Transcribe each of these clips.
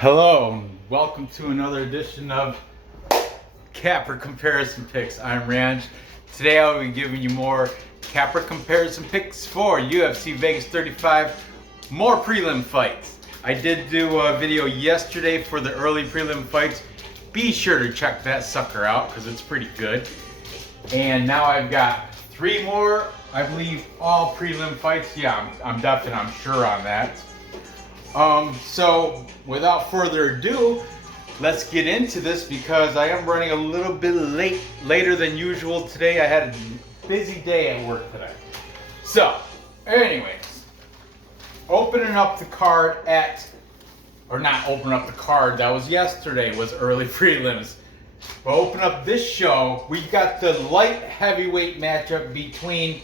Hello, and welcome to another edition of Capper Comparison Picks. I'm Ranj. Today I'll be giving you more Capper Comparison Picks for UFC Vegas 35, more prelim fights. I did do a video yesterday for the early prelim fights. Be sure to check that sucker out because it's pretty good. And now I've got three more, I believe, all prelim fights. Yeah, I'm definitely, I'm sure on that. So without further ado, let's get into this because I am running a little bit later than usual today. I had a busy day at work today. So, anyways, opening up the card not opening up the card, that was yesterday, was early prelims. But open up this show, we've got the light heavyweight matchup between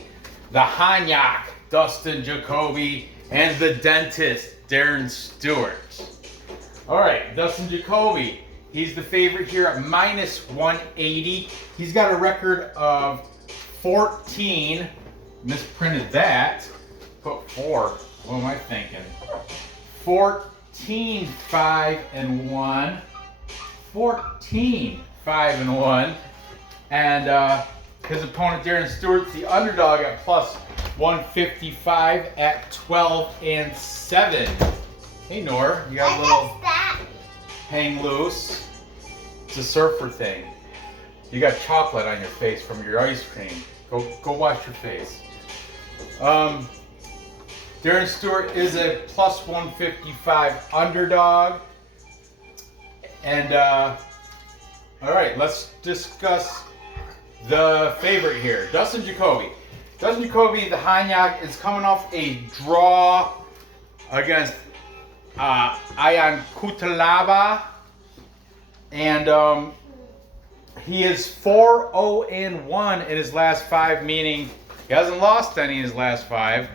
the Hanyak, Dustin, Jacoby, and the dentist, Darren Stewart. All right, Dustin Jacoby. He's the favorite here at minus 180. He's got a record of 14. Misprinted that. Put 4. What am I thinking? 14, 5 and 1. 14, 5 and 1. And his opponent Darren Stewart's the underdog at plus 155 at 12 and 7. Hey Nor, you got a little hang loose. It's a surfer thing. You got chocolate on your face from your ice cream. Go wash your face. Darren Stewart is a plus 155 underdog. And all right, let's discuss the favorite here, Dustin Jacoby. Dustin Jacoby, the Hanyak, is coming off a draw against Ayan Kutalaba, and he is 4-0-1 in his last 5, meaning he hasn't lost any in his last 5.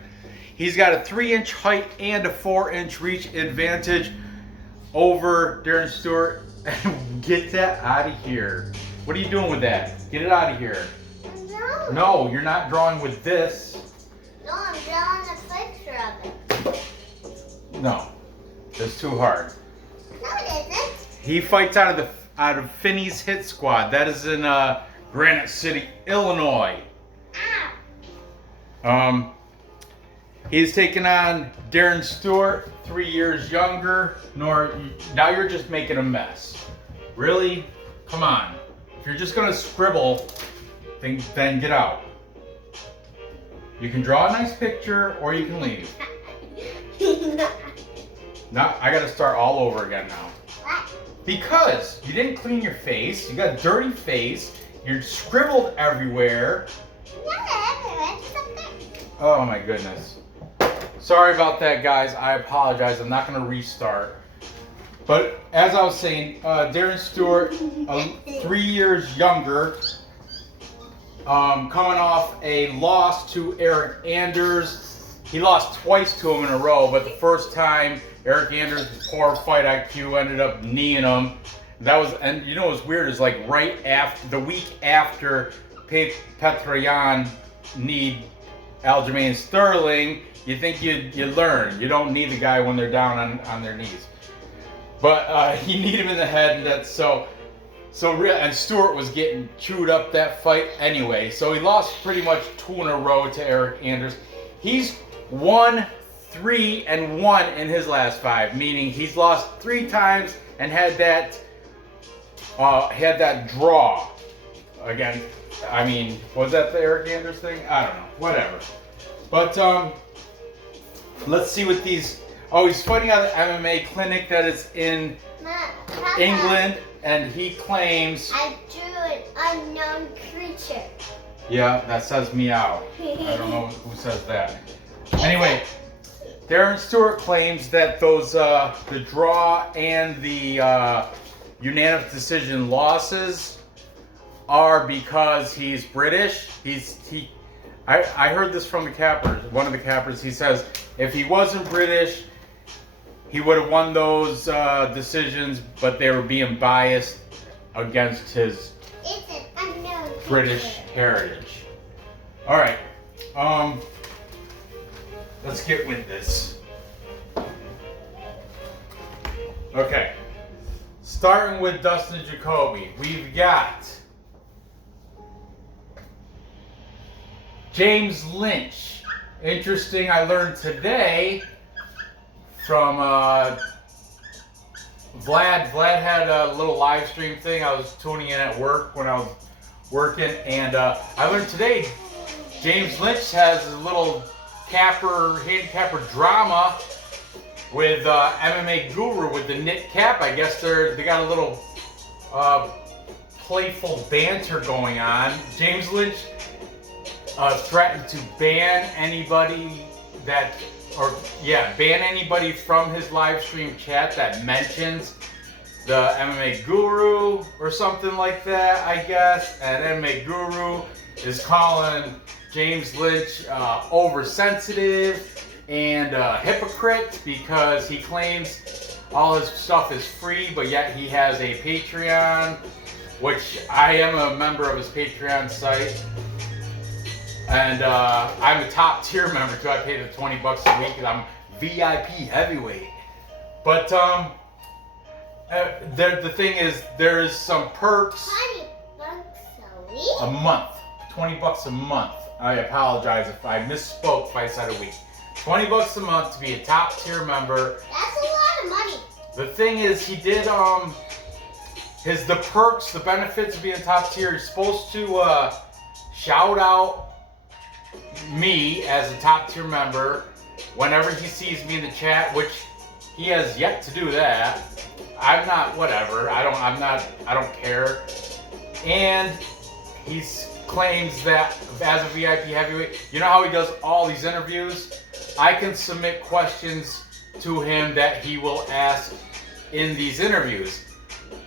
He's got a 3-inch height and a 4-inch reach advantage over Darren Stewart. Get that out of here. What are you doing with that? Get it out of here. No, you're not drawing with this. No, I'm drawing a picture of it. No, it's too hard. No, it isn't. He fights out of Finney's Hit Squad. That is in Granite City, Illinois. He's taking on Darren Stewart, 3 years younger. Now you're just making a mess. Really? Come on. If you're just gonna scribble, then get out. You can draw a nice picture or you can leave. Now I gotta start all over again now. Because you didn't clean your face, you got a dirty face, you're scribbled everywhere. Oh my goodness. Sorry about that, guys. I apologize. I'm not gonna restart. But as I was saying, Darren Stewart, 3 years younger, coming off a loss to Eric Anders. He lost twice to him in a row, but the first time, Eric Anders' poor fight IQ ended up kneeing him. That was, and you know what's weird is like right after, the week after Petroyan kneed Aljamain Sterling, you think you learn. You don't knee the guy when they're down on their knees. But he kneed him in the head, and that's and Stewart was getting chewed up that fight anyway. So he lost pretty much 2 in a row to Eric Anders. He's 1-3-1 in his last 5, meaning he's lost 3 times and had that draw again. I mean, was that the Eric Anders thing? I don't know. Whatever. But let's see what these. Oh, he's fighting at an MMA clinic that is in England, and he claims I drew an unknown creature. Yeah, that says meow. I don't know who says that. Anyway, Darren Stewart claims that those the draw and the unanimous decision losses are because he's British. I heard this from the cappers. One of the cappers. He says if he wasn't British, he would have won those decisions, but they were being biased against his British heritage. All right, let's get with this. Okay. Starting with Dustin and Jacoby, we've got James Lynch. Interesting, I learned today from Vlad. Vlad had a little live stream thing. I was tuning in at work when I was working, and I learned today James Lynch has a little handicapper drama with MMA Guru with the knit cap. I guess they got a little playful banter going on. James Lynch threatened to ban anybody ban anybody from his live stream chat that mentions the MMA Guru or something like that, I guess. And MMA Guru is calling James Lynch oversensitive and hypocrite because he claims all his stuff is free, but yet he has a Patreon, which I am a member of his Patreon site. And I'm a top tier member too. I pay the $20 a week and I'm VIP heavyweight. But the thing is, there is some perks. $20 a week? A month. $20 a month. I apologize if I misspoke if I said a week. $20 a month to be a top tier member. That's a lot of money. The thing is, he did the perks, the benefits of being top tier. He's supposed to shout out me as a top tier member whenever he sees me in the chat, which he has yet to do that. I'm not, whatever. I don't care. And he claims that as a VIP heavyweight, you know how he does all these interviews? I can submit questions to him that he will ask in these interviews.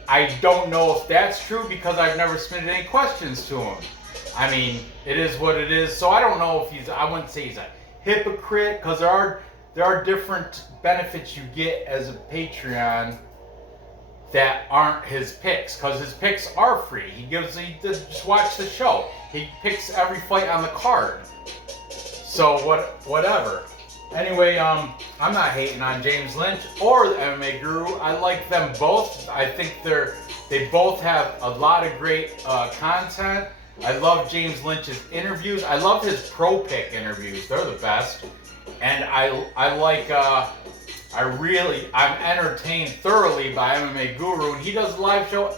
I don't know if that's true because I've never submitted any questions to him. I mean, it is what it is. So I don't know if I wouldn't say he's a hypocrite, because there are different benefits you get as a Patreon that aren't his picks, because his picks are free. He just watch the show. He picks every fight on the card. So whatever. Anyway, I'm not hating on James Lynch or the MMA Guru. I like them both. I think they both have a lot of great content. I love James Lynch's interviews. I love his pro pick interviews. They're the best. And I'm entertained thoroughly by MMA Guru, and he does a live show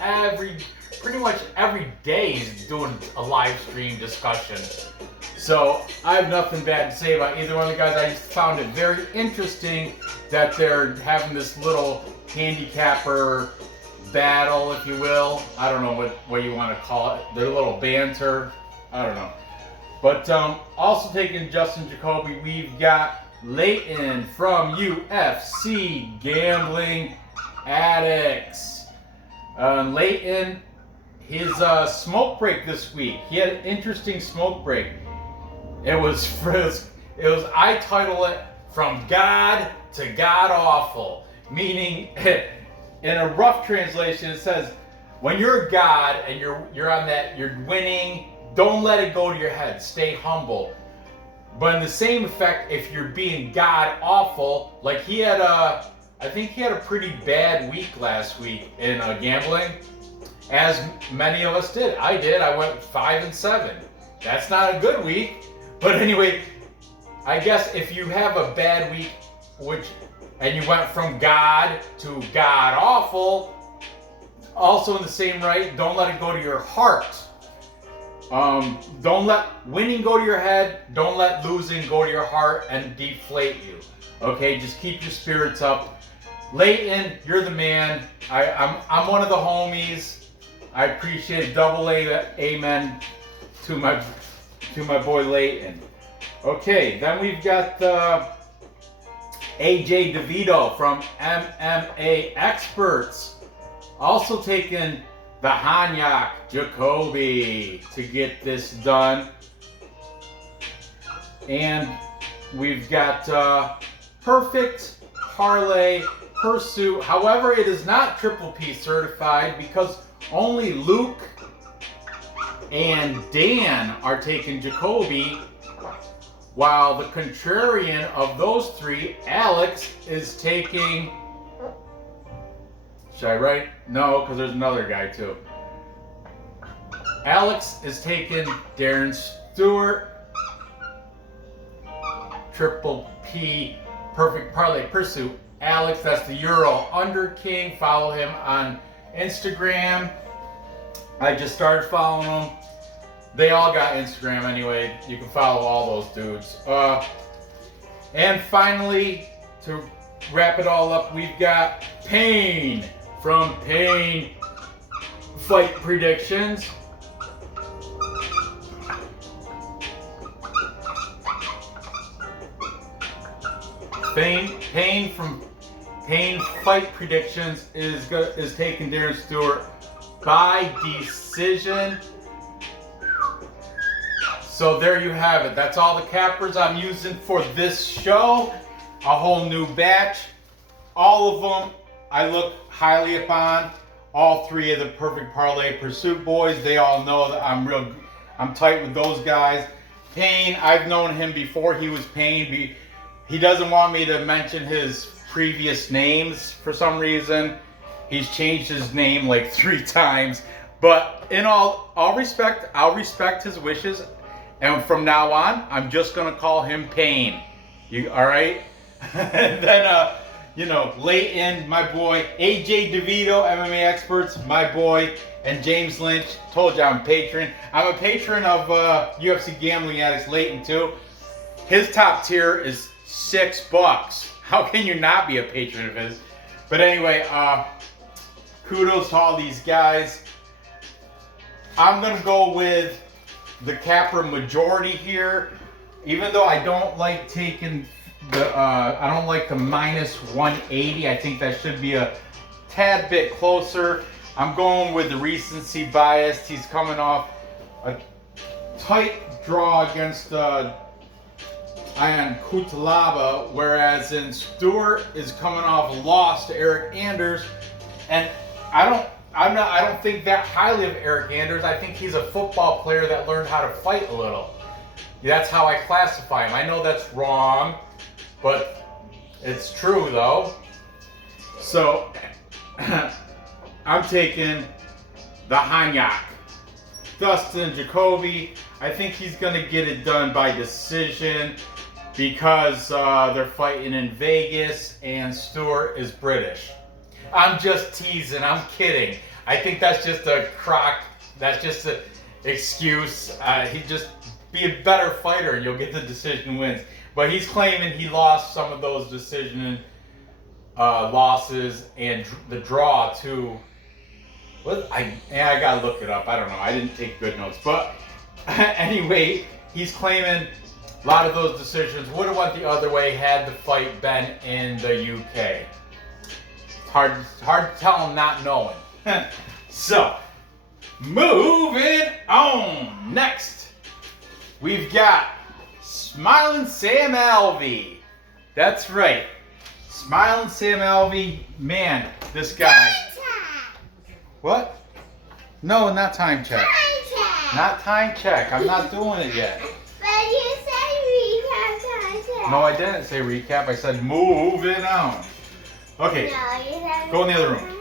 pretty much every day. He's doing a live stream discussion. So I have nothing bad to say about either one of the guys. I just found it very interesting that they're having this little handicapper battle, if you will. I don't know what you want to call it. Their little banter. I don't know. But also taking Justin Jacoby, we've got Leighton from UFC Gambling Addicts. Leighton, his smoke break this week. He had an interesting smoke break. I title it From God to God Awful, meaning in a rough translation it says, when you're God and you're on that, you're winning, don't let it go to your head, stay humble. But in the same effect, if you're being God awful, like I think he had a pretty bad week last week in gambling, as many of us did. I did. I went 5-7. That's not a good week. But anyway, I guess if you have a bad week, and you went from God to God awful, also in the same right, don't let it go to your heart. Don't let winning go to your head. Don't let losing go to your heart and deflate you. Okay, just keep your spirits up. Leighton, you're the man. I'm one of the homies. I appreciate it. Double amen to my boy Leighton. Okay, then we've got AJ DeVito from MMA Experts, also taking the Hanyak Jacoby to get this done. And we've got Perfect Parlay Pursuit. However, it is not Triple P certified because only Luke and Dan are taking Jacoby, while the contrarian of those three, Alex, is taking Should I write? No, because there's another guy too. Alex is taking Darren Stewart. Triple P, Perfect Parlay Pursuit. Alex, that's the Euro Under King. Follow him on Instagram. I just started following them. They all got Instagram anyway. You can follow all those dudes. And finally, to wrap it all up, we've got Pain from Pain Fight Predictions. Pain from Pain Fight Predictions is taking Darren Stewart by decision. So there you have it. That's all the cappers I'm using for this show. A whole new batch. All of them I look highly upon. All three of the Perfect Parlay Pursuit boys. They all know that I'm tight with those guys. Pain, I've known him before he was Pain. He doesn't want me to mention his previous names for some reason. He's changed his name like 3 times. But in all respect, I'll respect his wishes. And from now on, I'm just going to call him Pain. You all right? And then, late in, my boy, AJ DeVito, MMA Experts, my boy, and James Lynch. Told you I'm a patron. I'm a patron of UFC Gambling Addicts Leighton too. His top tier is $6. How can you not be a patron of his? But anyway, kudos to all these guys. I'm gonna go with the capper majority here, even though I don't like taking I don't like the minus 180. I think that should be a tad bit closer. I'm going with the recency bias. He's coming off a tight draw against Ian Kutalaba, whereas in Stewart is coming off a loss to Eric Anders, and I don't think that highly of Eric Anders. I think he's a football player that learned how to fight a little. That's how I classify him. I know that's wrong, but it's true though. So I'm taking the Hanyak. Dustin, Jacoby. I think he's gonna get it done by decision because they're fighting in Vegas and Stewart is British. I'm just teasing. I'm kidding. I think that's just a crock. That's just an excuse. He just be a better fighter and you'll get the decision wins. But he's claiming he lost some of those decision losses and the draw to. I gotta look it up. I don't know. I didn't take good notes. But anyway, he's claiming a lot of those decisions would have went the other way had the fight been in the UK. Hard to tell him not knowing. So, moving on. Next, we've got Smiling Sam Alvey. That's right. Smiling Sam Alvey. Man, this guy. What? No, not time check. Time check. Not time check. I'm not doing it yet. But you said recap time check. No, I didn't say recap. I said moving on. Okay. No, you said Go in the other room.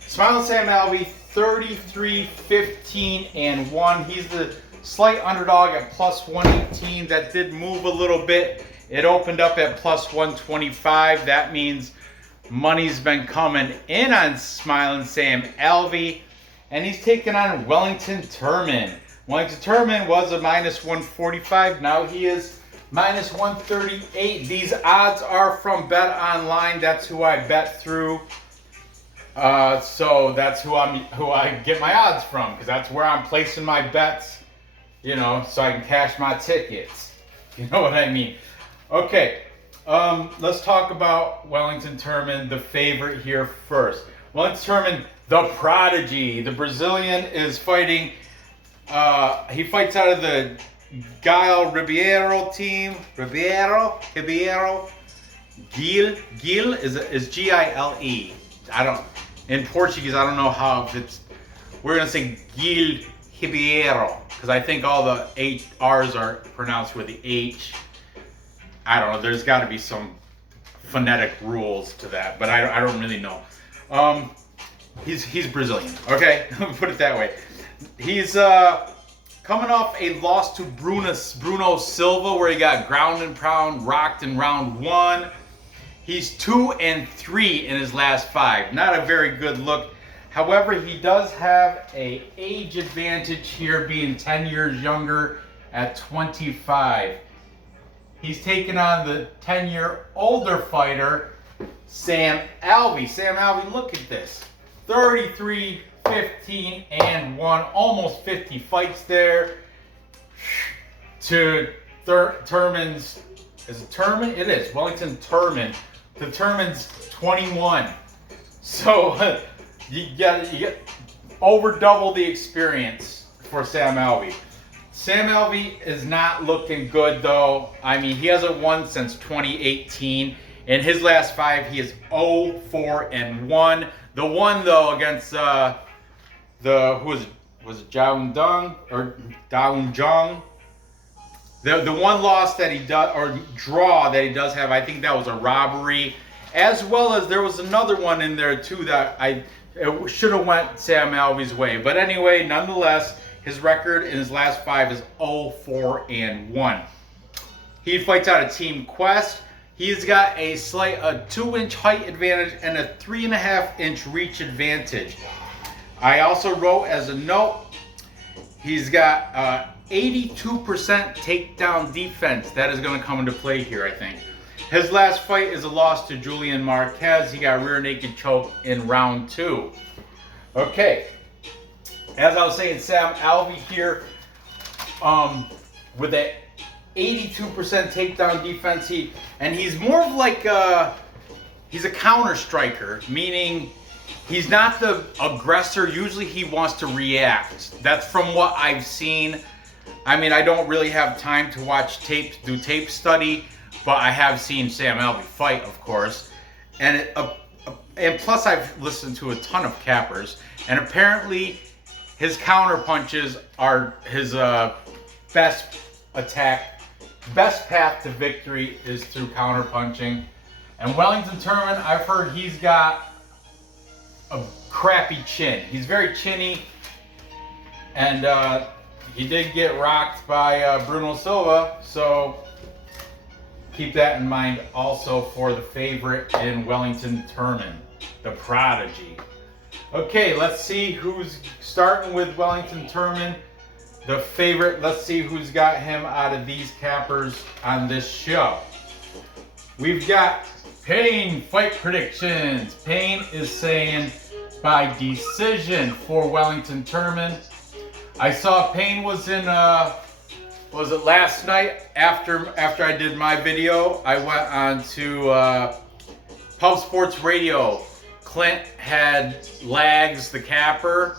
Smiling Sam Alvey, 33-15-1. He's the slight underdog at plus 118. That did move a little bit. It opened up at plus 125. That means money's been coming in on Smiling Sam Alvey. And he's taking on Wellington Turman. Wellington Turman was a minus 145. Now he is minus 138. These odds are from Bet Online. That's who I bet through. So that's who I get my odds from, because that's where I'm placing my bets, so I can cash my tickets. You know what I mean? Okay, let's talk about Wellington Turman, the favorite here first. Wellington Turman, the prodigy. The Brazilian is fighting. He fights out of the Gil Ribeiro team. Ribeiro. Gil is Gile. In Portuguese, I don't know how we're going to say Gil Ribeiro, because I think all the R's are pronounced with the H. I don't know, there's got to be some phonetic rules to that, but I don't really know. He's Brazilian. Okay, put it that way. He's coming off a loss to Bruno Silva, where he got ground and pound, rocked in round 1. He's 2-3 in his last 5. Not a very good look. However, he does have an age advantage here, being 10 years younger at 25. He's taking on the 10-year older fighter, Sam Alvey. Sam Alvey, look at this. 33, 15, and 1. Almost 50 fights there. To Turman's, is it Turman? It is. Wellington Turman. To Turman's 21. So you get over double the experience for Sam Alvey. Sam Alvey is not looking good though. I mean, he hasn't won since 2018. In his last 5, he is 0-4-1. The one though against the who was it Jiao Dong or Daun Jung? The one loss that he does, or draw that he does have, I think that was a robbery. As well as there was another one in there too that it should have went Sam Alvey's way. But anyway, nonetheless, his record in his last 5 is 0-4-1. He fights out of Team Quest. He's got a 2-inch height advantage and a 3.5-inch reach advantage. I also wrote as a note, he's got 82% takedown defense. That is going to come into play here, I think. His last fight is a loss to Julian Marquez. He got rear naked choke in round 2. Okay. As I was saying, Sam Alvey here, with that 82% takedown defense, he's more of like he's a counter striker, meaning he's not the aggressor. Usually he wants to react. That's from what I've seen. I mean, I don't really have time to watch tape, do tape study, but I have seen Sam Alvey fight, of course. And plus I've listened to a ton of cappers, and apparently his counter punches are his best attack. Best path to victory is through counter punching. And Wellington Turman, I've heard he's got a crappy chin. He's very chinny, and he did get rocked by Bruno Silva, so keep that in mind also for the favorite in Wellington Turman, the prodigy. Okay, let's see who's starting with Wellington Turman, the favorite. Let's see who's got him out of these cappers on this show. We've got Payne fight predictions. Payne is saying by decision for Wellington Turman. I saw Payne was in was it last night after I did my video, I went on to Pub Sports Radio. Clint had Lags the capper.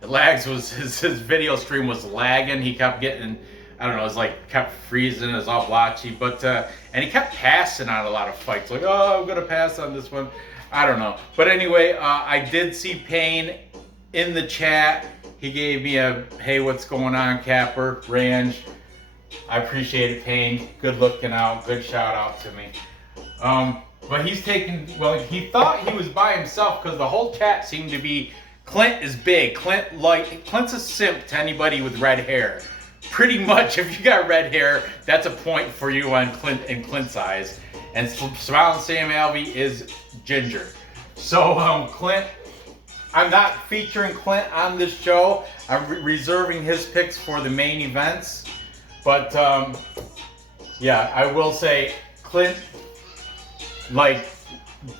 Lags was his video stream was lagging. He kept getting, I don't know, it was like kept freezing, it was all blotchy, but and he kept passing on a lot of fights, like, oh, I'm gonna pass on this one. I don't know. But anyway, I did see Payne in the chat. He gave me a, hey, what's going on, capper, range. I appreciate it, Payne. Good looking out, good shout out to me. But he's taking, well, he thought he was by himself because the whole chat seemed to be, Clint is big. Clint's a simp to anybody with red hair. Pretty much, if you got red hair, that's a point for you on Clint's eyes. And Smiling Sam Alvey is ginger. So Clint, I'm not featuring Clint on this show. I'm reserving his picks for the main events. But yeah, I will say Clint, like,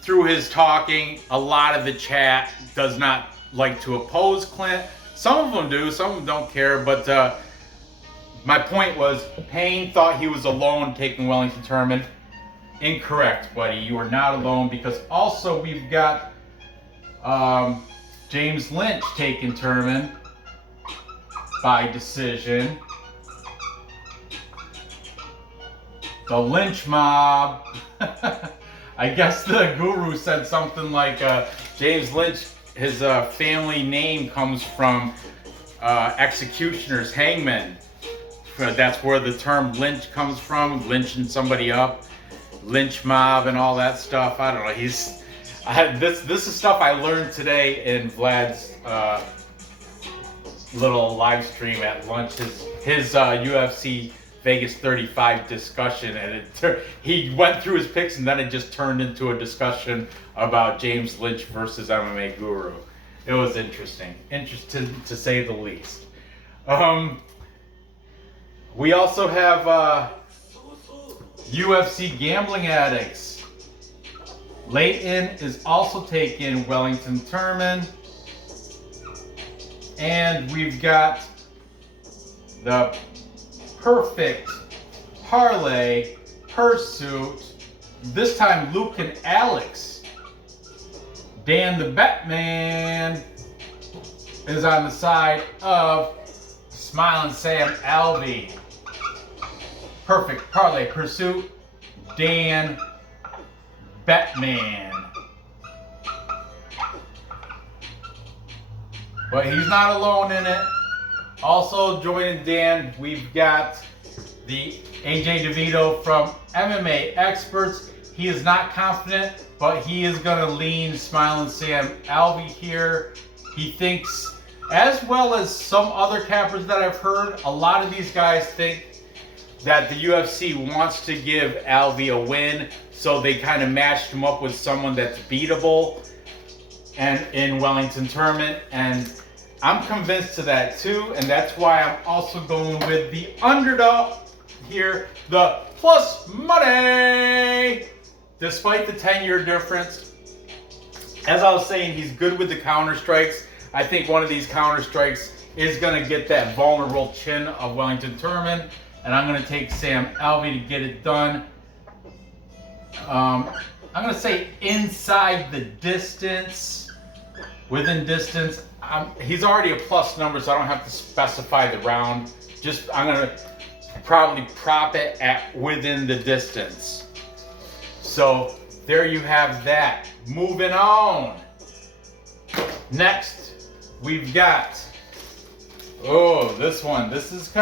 through his talking, a lot of the chat does not like to oppose Clint. Some of them do, some of them don't care, but my point was, Payne thought he was alone taking Wellington Turman. Incorrect, buddy. You are not alone, because also we've got James Lynch taking Turman by decision. The Lynch mob. I guess the guru said something like James Lynch, his family name comes from executioners, hangmen. That's where the term Lynch comes from, lynching somebody up, Lynch mob and all that stuff. I don't know. This is stuff I learned today in Vlad's little live stream at lunch. His UFC Vegas 35 discussion, and he went through his picks, and then it just turned into a discussion about James Lynch versus MMA Guru. It was interesting to say the least. We also have UFC gambling addicts. Leighton is also taking Wellington Turman. And we've got the perfect parlay pursuit. This time Luke and Alex. Dan the Batman is on the side of Smiling Sam Alvey. Perfect parlay pursuit. Dan Batman. But he's not alone in it. Also joining Dan, we've got the AJ DeVito from MMA Experts. He is not confident, but he is going to lean Smiling Sam Alvey here. He thinks, as well as some other cappers that I've heard, a lot of these guys think that the UFC wants to give Alvey a win, so they kind of matched him up with someone that's beatable and in Wellington Turman, and I'm convinced to that too, and that's why I'm also going with the underdog here, the plus money, despite the 10-year difference. As I was saying, he's good with the counter strikes. I think one of these counter strikes is going to get that vulnerable chin of Wellington Turman, and I'm going to take Sam Alvey to get it done. I'm going to say inside the distance, within distance. He's already a plus number, so I don't have to specify the round. I'm going to probably prop it at within the distance. So there you have that. Moving on. Next, we've got, this one. This is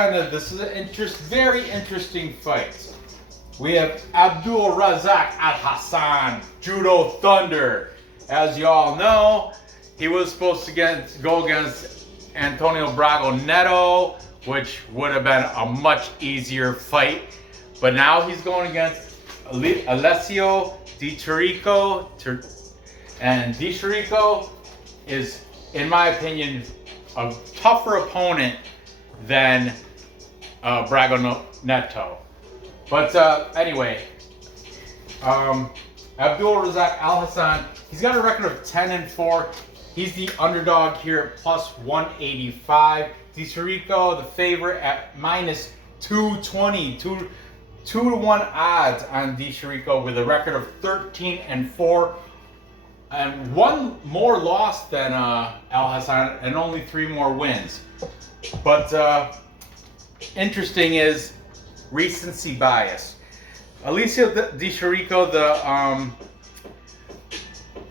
an very interesting fight. We have Abdul Razak Alhassan, Judo Thunder. As you all know, he was supposed to go against Antonio Brago Neto, which would have been a much easier fight. But now he's going against Alessio DiChirico. And DiChirico is, in my opinion, a tougher opponent than Brago Neto. But anyway, Abdul Razak Alhassan, he's got a record of 10-4. He's the underdog here at plus 185. DiChirico, the favorite, at minus 220. 2-1 odds on DiChirico with a record of 13-4. And one more loss than Alhassan, and only 3 more wins. But interesting is recency bias. Alessio DiChirico,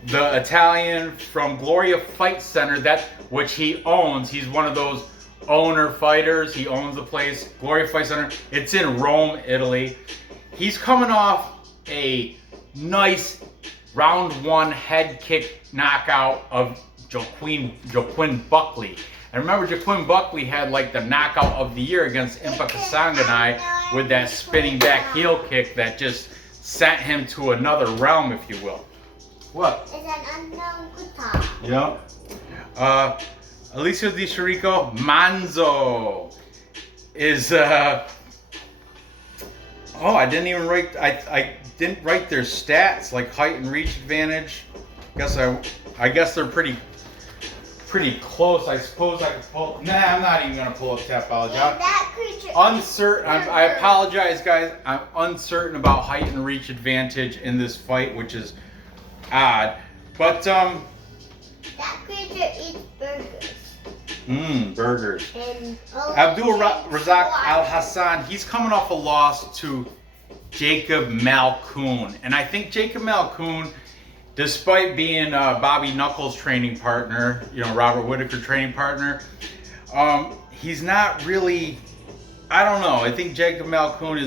the Italian from Gloria Fight Center, which he owns. He's one of those owner fighters. He owns the place, Gloria Fight Center. It's in Rome, Italy. He's coming off a nice round 1 head kick knockout of Joaquin Buckley. And remember, Joaquin Buckley had like the knockout of the year against Impa Kasanganay with that spinning back heel kick that just sent him to another realm, if you will. What? It's an unknown guitar. Yep. Alessio DiChirico Manzo is I didn't even write I didn't write their stats, like height and reach advantage. I guess they're pretty close. I suppose I could pull. Nah, I'm not even gonna pull up Tapology. That creature. Uncertain. I apologize, guys. I'm uncertain about height and reach advantage in this fight, which is odd. But that creature eats burgers. Burgers. And Abdul Razak Alhassan, he's coming off a loss to Jacob Malkoon. And I think Jacob Malkoon, despite being Bobby Knuckles' training partner, Robert Whittaker training partner, he's not really, I don't know. I think Jacob Malkoon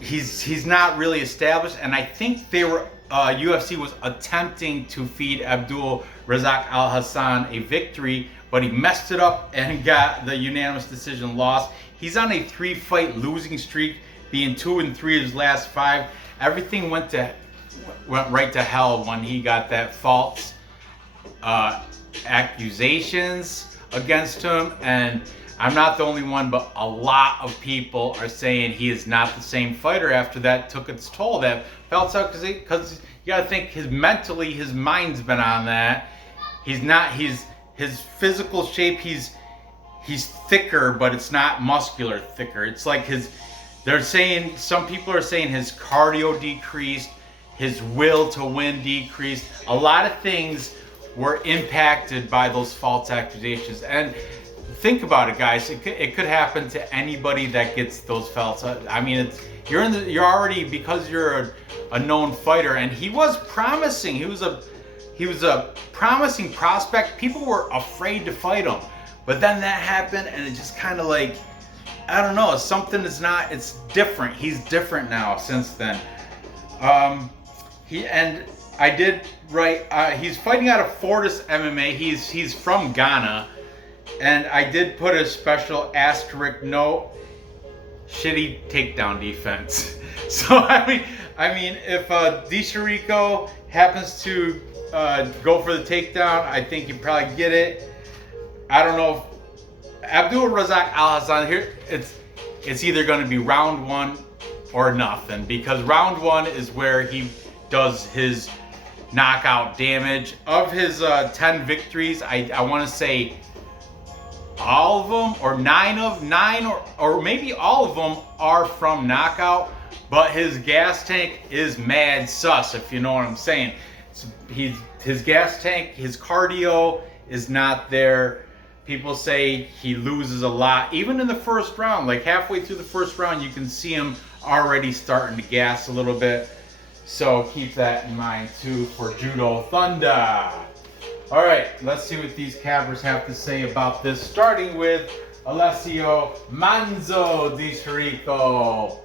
he's not really established. And I think they were UFC was attempting to feed Abdul Razak Alhassan a victory, but he messed it up and got the unanimous decision loss. He's on a 3-fight losing streak, being 2-3 of his last 5. Everything went right to hell when he got that false accusations against him. And I'm not the only one, but a lot of people are saying he is not the same fighter after that took its toll. That felt out because you got to think his mind's been on that. His physical shape, he's thicker, but it's not muscular thicker. It's like some people are saying his cardio decreased, his will to win decreased. A lot of things were impacted by those false accusations. And think about it, guys. It could happen to anybody that gets those false. I mean, you're already, because you're a known fighter, and he was promising. He was a promising prospect. People were afraid to fight him, but then that happened, and it just kind of like, I don't know. It's different. He's different now since then. I did write. He's fighting out of Fortis MMA. He's from Ghana. And I did put a special asterisk note, shitty takedown defense. So I mean, if DiChirico happens to go for the takedown, I think you probably get it. I don't know if Abdul Razak Alhassan here. It's either going to be round 1 or nothing, because round 1 is where he does his knockout damage. Of his 10 victories, I want to say all of them, or 9 or maybe all of them are from knockout, but his gas tank is mad sus, if you know what I'm saying. His gas tank, his cardio is not there. People say he loses a lot, even in the first round. Like halfway through the first round, you can see him already starting to gas a little bit. So keep that in mind too for Judo Thunder. All right, let's see what these cappers have to say about this. Starting with Alessio Manzo DiChirico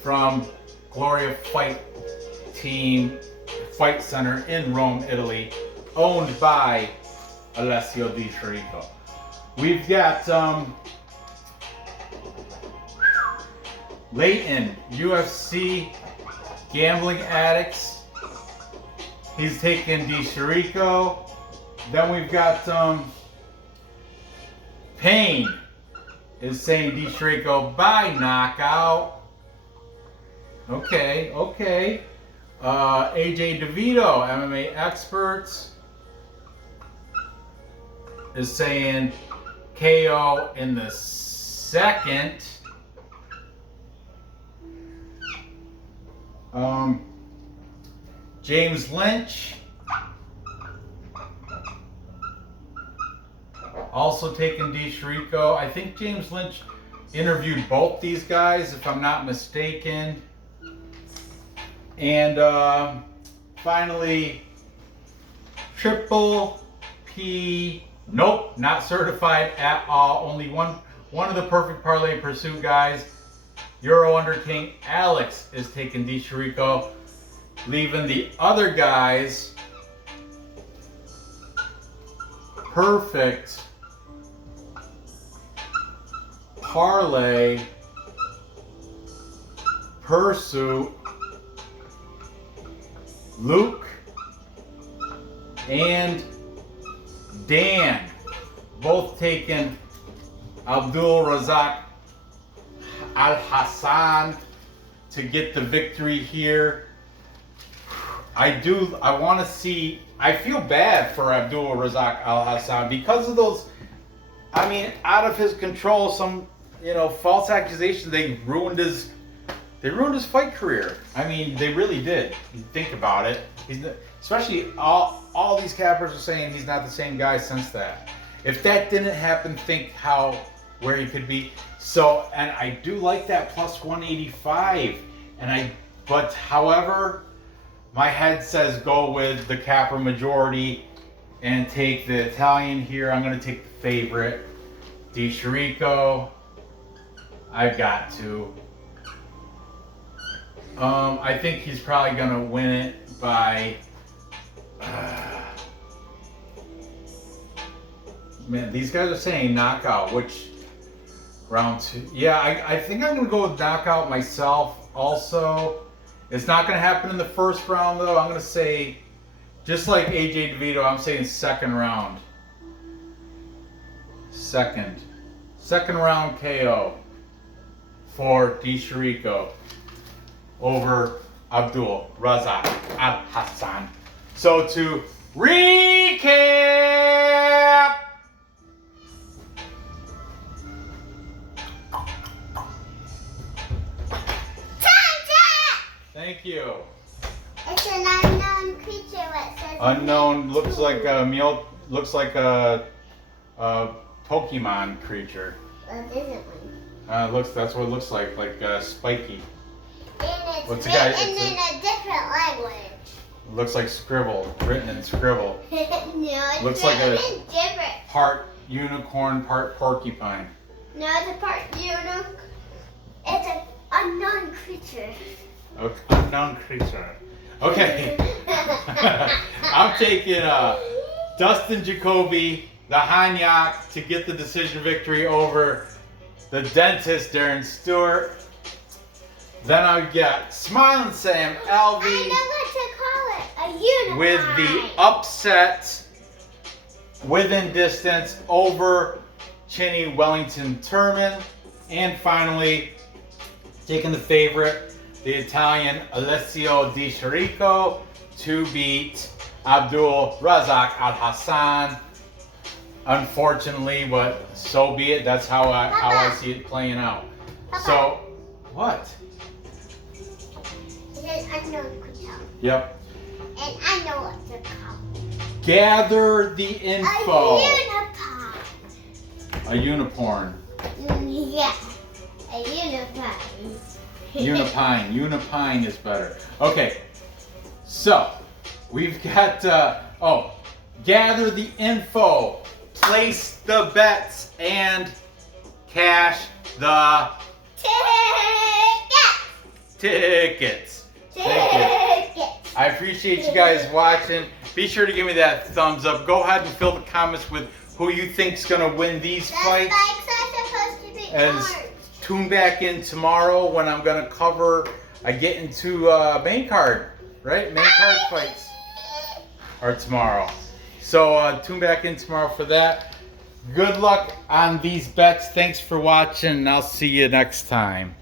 from Gloria Fight Center in Rome, Italy, owned by Alessio DiChirico. We've got Leighton, UFC gambling addicts. He's taking DiChirico. Then we've got Payne is saying DiChirico by knockout. Okay. AJ DeVito, MMA experts, is saying KO in the second. James Lynch also taking DiChirico. I think James Lynch interviewed both these guys, if I'm not mistaken. And finally, Triple P. Nope, not certified at all. Only one of the Perfect Parlay Pursuit guys, Euro Under King Alex, is taking DiChirico, leaving the other guys Perfect Parlay Pursuit, Luke and Dan, both taking Abdul Razak Alhassan to get the victory here. I want to see. I feel bad for Abdul Razak Alhassan because of those. I mean, out of his control, some false accusations. They ruined his fight career. I mean, they really did. You think about it. Especially all these cappers are saying he's not the same guy since that. If that didn't happen, think where he could be. So, and I do like that plus 185. But however, my head says go with the capper majority and take the Italian here. I'm going to take the favorite, DiChirico. I've got to. I think he's probably going to win it by man, these guys are saying knockout, which round 2? Yeah, I think I'm gonna go with knockout myself also. It's not gonna happen in the first round though. I'm gonna say, just like AJ DeVito, I'm saying second round. Second round KO for DiChirico over Abdul, Razak, Alhassan. So to recap, thank you. It's an unknown creature. What says Unknown looks like a meal. Looks like a Pokemon creature. Well, it isn't one. That's what it looks like spiky. And it's What's the written guy- in a different language. It looks like scribble, written in scribble. No, it's Looks like written a- in different. Part unicorn, part porcupine. No, it's a part unicorn. It's an unknown creature. Okay, unknown creature. Okay. I'm taking Dustin Jacoby, the Hanyak, to get the decision victory over the dentist, Darren Stewart. Then I get Smiling Sam, I know Alvey, what to call it. A unicorn. with the upset within distance over Chinny Wellington Turman. And finally, taking the favorite, the Italian Alessio DiChirico, to beat Abdul, Razak, Alhassan. Unfortunately, but so be it. That's how I see it playing out. So, what? It's an unknown creature. Yep. And I know what to call it. Gather the info. A unicorn. A unicorn. Yeah. A unicorn. Unipine. Unipine is better. Okay. So, we've got, gather the info, place the bets, and cash the tickets. Thank you. I appreciate you guys watching. Be sure to give me that thumbs up. Go ahead and fill the comments with who you think's gonna win these fights. Spikes are supposed to be And orange. tune back in tomorrow when I'm gonna cover. I get into main card, right? Main card fights are tomorrow. So tune back in tomorrow for that. Good luck on these bets. Thanks for watching, and I'll see you next time.